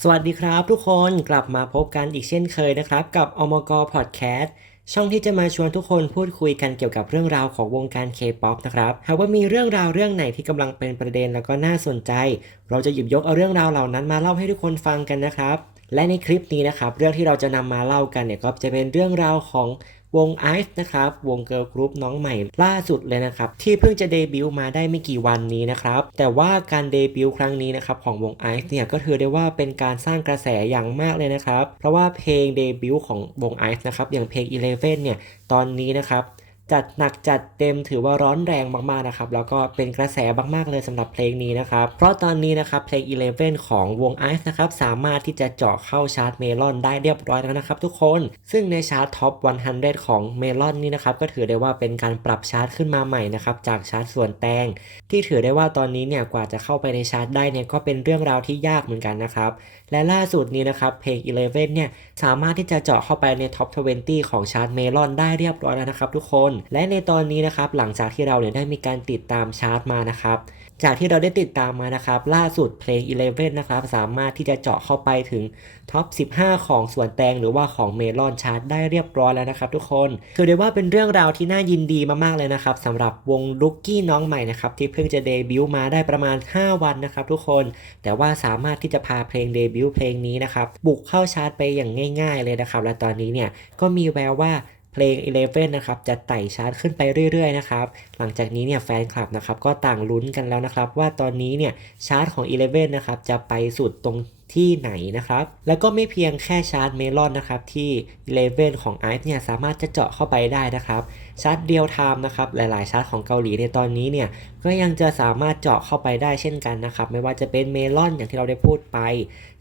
สวัสดีครับทุกคนกลับมาพบกันอีกเช่นเคยนะครับ กับอมกพอดแคสต์ช่องที่จะมาชวนทุกคนพูดคุยกันเกี่ยวกับเรื่องราวของวงการ K-POP นะครับหากว่ามีเรื่องราวเรื่องไหนที่กำลังเป็นประเด็นแล้วก็น่าสนใจ เราจะหยิบยกเอาเรื่องราวเหล่านั้นมาเล่าให้ทุกคนฟังกันนะครับ และในคลิปนี้นะครับ เรื่องที่เราจะนำมาเล่ากันเนี่ยก็จะเป็นเรื่องราวของ วงไอซ์นะครับ วงเกิร์ลกรุ๊ปน้องใหม่ล่าสุดเลยนะครับ ที่เพิ่งจะเดบิวต์มาได้ไม่กี่วันนี้นะครับ แต่ว่าการเดบิวต์ครั้งนี้นะครับของวงไอซ์เนี่ยก็ถือได้ว่าเป็นการสร้างกระแสอย่างมากเลยนะครับ เพราะว่าเพลงเดบิวต์ของวงไอซ์นะครับอย่างเพลง Eleven เนี่ยตอนนี้นะครับ จัดหนักจัดเต็มถือว่าร้อนแรงมากๆนะครับแล้วก็เป็นกระแสมากๆเลยสำหรับเพลงนี้นะครับ เพราะตอนนี้นะครับเพลง Eleven ของวง Ice นะครับสามารถที่จะเจาะเข้าชาร์ตเมลอนได้เรียบร้อยแล้วนะครับทุกคน ซึ่งในชาร์ตท็อป 100 ของเมลอนนี่นะครับก็ถือได้ว่าเป็นการปรับชาร์ตขึ้นมาใหม่นะครับจากชาร์ตส่วนแตง ที่ถือได้ว่าตอนนี้เนี่ยกว่าจะเข้าไปในชาร์ตได้เนี่ยก็เป็นเรื่องราวที่ยากเหมือนกันนะครับและล่าสุดนี้นะครับเพลง Eleven เนี่ยสามารถที่จะเจาะเข้าไปในท็อป 20 ของชาร์ตเมลอนได้เรียบร้อยแล้วนะครับทุกคนและในตอนนี้นะครับหลังจากที่เราเนี่ยได้มีการติดตามชาร์ตมานะครับจากที่เราได้ติดตามมานะครับล่าสุดเพลง Eleven นะครับสามารถที่จะเจาะเข้าไปถึงท็อป 15 ของส่วนแตงหรือว่าของเมลอนชาร์ตได้เรียบร้อยแล้วนะครับทุกคนถือได้ว่าเป็นเรื่องราวที่น่ายินดีมากๆเลยนะครับสำหรับวงลุกกี้น้องใหม่นะครับที่เพิ่งจะเดบิวต์มาได้ประมาณ 5 วันนะครับทุกคน แต่ว่าสามารถที่จะพาเพลงเดบิวต์เพลงนี้นะครับบุกเข้าชาร์ตไปอย่างง่าย ๆ เลยนะครับและตอนนี้เนี่ยก็มีแววว่า เพลง 11 นะครับจะไต่ชาร์ตขึ้นไปเรื่อยๆนะครับหลังจากนี้เนี่ยแฟนคลับนะครับก็ต่างลุ้นกันแล้วนะครับว่าตอนนี้เนี่ยชาร์ตของ 11 นะครับจะไปสุดตรง ที่ไหนนะครับ แล้วก็ไม่เพียงแค่ชาร์ตเมลอนนะครับที่ Eleven ของ Ice เนี่ยสามารถจะเจาะเข้าไปได้นะครับชาร์ตเรียลไทม์นะครับหลายๆชาร์ตของเกาหลีในตอนนี้เนี่ยก็ยังจะสามารถเจาะเข้าไปได้เช่นกันนะครับไม่ว่าจะเป็นเมลอนอย่างที่เราได้พูดไป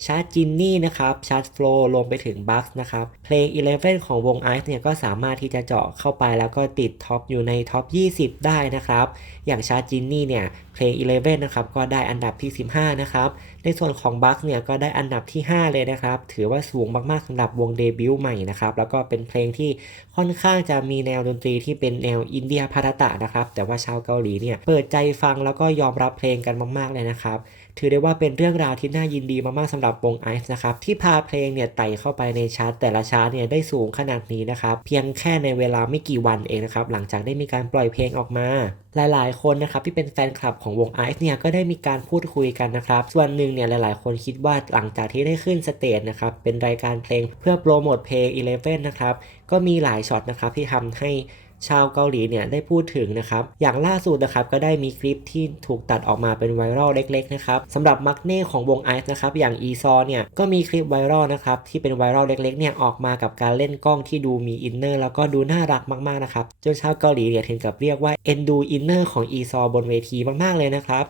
ชาร์ตจินนี่นะครับชาร์ตโฟลรวมไปถึงบัคนะครับเพลง Eleven ของวง Ice เนี่ยก็สามารถที่จะเจาะเข้าไปแล้วก็ติดท็อปอยู่ในท็อป 20 ได้นะครับอย่างชาร์ตจินนี่เนี่ยเพลง Eleven นะครับก็ได้อันดับที่ 15 นะครับในส่วนของบัคเนี่ยก็ได้อันดับที่ 5 เลยนะครับ ถือว่าสูงมากๆสำหรับวงเดบิวต์ใหม่นะครับ แล้วก็เป็นเพลงที่ค่อนข้างจะมีแนวดนตรีที่เป็นแนวอินเดียพาราตะนะครับ แต่ว่าชาวเกาหลีเนี่ย เปิดใจฟังแล้วก็ยอมรับเพลงกันมาก ๆ เลยนะครับ ถือได้ว่าเป็นเรื่องราวที่น่ายินดีมากๆสำหรับวงไอซ์นะครับ ที่พาเพลงเนี่ยไต่เข้าไปในชาร์ตแต่ละชาร์ตเนี่ยได้สูงขนาดนี้นะครับ เพียงแค่ในเวลาไม่กี่วันเองนะครับ หลังจากได้มีการปล่อยเพลงออกมาหลายๆ คนนะครับที่เป็นแฟนคลับของวงไอซ์เนี่ยก็ได้มีการพูดคุยกันนะครับ ส่วนหนึ่งเนี่ยหลายๆ คนคิดว่าหลังจากที่ได้ขึ้นสเตจนะครับเป็นรายการเพลงเพื่อโปรโมทเพลง11นะครับก็มีหลายช็อตนะครับที่ทำให้ ชาวเกาหลีเนี่ยได้พูดถึงนะครับอย่างล่าสุดนะครับก็ได้มีคลิปที่ถูกตัดออกมาเป็นไวรัลเล็กๆนะครับสำหรับมักเน่ของวงไอซ์นะครับอย่างอีซอเนี่ยก็มีคลิปไวรัลนะครับที่เป็นไวรัลเล็กๆเนี่ยออกมากับการเล่นกล้องที่ดูมีอินเนอร์แล้วก็ดูน่ารักมากๆนะครับจนชาวเกาหลีเนี่ยถึงกับเรียกว่าเอ็นดูอินเนอร์ของอีซอบนเวทีมากๆเลยนะครับ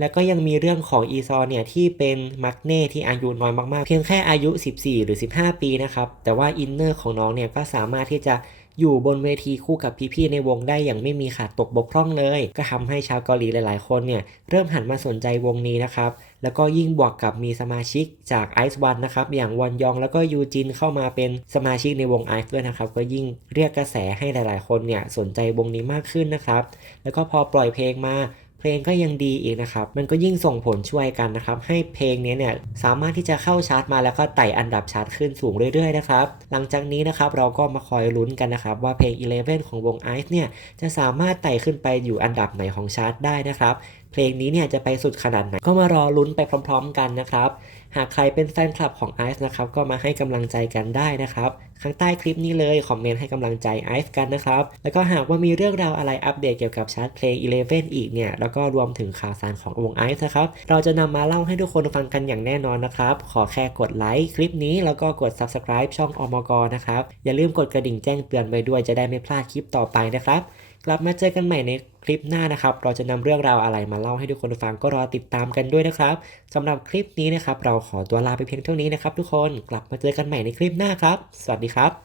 แล้วก็ยังมีเรื่องของอีซอเนี่ยที่เป็นมักเน่ที่อายุน้อยมากๆ เพียงแค่อายุ 14 หรือ 15 ปีนะครับ แต่ว่าอินเนอร์ของน้องเนี่ยก็สามารถที่จะ อยู่บนเวทีคู่กับพี่ๆในวงได้อย่างไม่มีขาดตกบกพร่องเลย ก็ทำให้ชาวเกาหลีหลายๆ คนเนี่ยเริ่มหันมาสนใจวงนี้นะครับแล้วก็ยิ่งบวกกับมีสมาชิกจากไอซ์วันนะครับอย่างวอนยองแล้วก็ยูจินเข้ามาเป็นสมาชิกในวงไอซ์ด้วยนะครับก็ยิ่งเรียกกระแสให้หลาย ๆ คนเนี่ยสนใจวงนี้มากขึ้นนะครับแล้วก็พอปล่อยเพลงมา เพลงก็ยังดีอีกนะครับ มันก็ยิ่งส่งผลช่วยกันนะครับ ให้เพลงนี้เนี่ยสามารถที่จะเข้าชาร์ตมาแล้วก็ไต่อันดับชาร์ตขึ้นสูงเรื่อยๆนะครับ หลังจากนี้นะครับเราก็มาคอยลุ้นกันนะครับว่าเพลง Eleven ของวง Ice เนี่ยจะสามารถไต่ขึ้นไปอยู่อันดับไหนของชาร์ตได้นะครับ เพลงนี้เนี่ยจะไปสุดขนาดไหน ก็มารอลุ้นไปพร้อม ๆ กันนะครับ หากใครเป็นแฟนคลับของ Ice นะครับก็มาให้กำลังใจกันได้นะครับ ข้างใต้คลิปนี้เลยคอมเมนต์ให้กำลังใจ Ice กันนะครับ แล้วก็หากว่ามีเรื่องราวอะไรอัปเดตเกี่ยวกับชาร์ตเพลง Eleven อีกเนี่ย แล้วก็รวมถึงข่าวสารของวง Ice นะครับ เราจะนำมาเล่าให้ทุกคนฟังกันอย่างแน่นอนนะครับ ขอแค่กดไลค์คลิปนี้แล้วก็กด Subscribe ช่องอมกนะครับ อย่าลืมกดกระดิ่งแจ้งเตือนไว้ด้วยจะได้ไม่พลาดคลิปต่อไปนะครับ กลับมาเจอกันใหม่ในคลิปหน้านะครับ เราจะนำเรื่องราวอะไรมาเล่าให้ทุกคนฟังก็รอติดตามกันด้วยนะครับสำหรับคลิปนี้นะครับ เราขอตัวลาไปเพียงเท่านี้นะครับ ทุกคนกลับมาเจอกันใหม่ในคลิปหน้าครับ สวัสดีครับ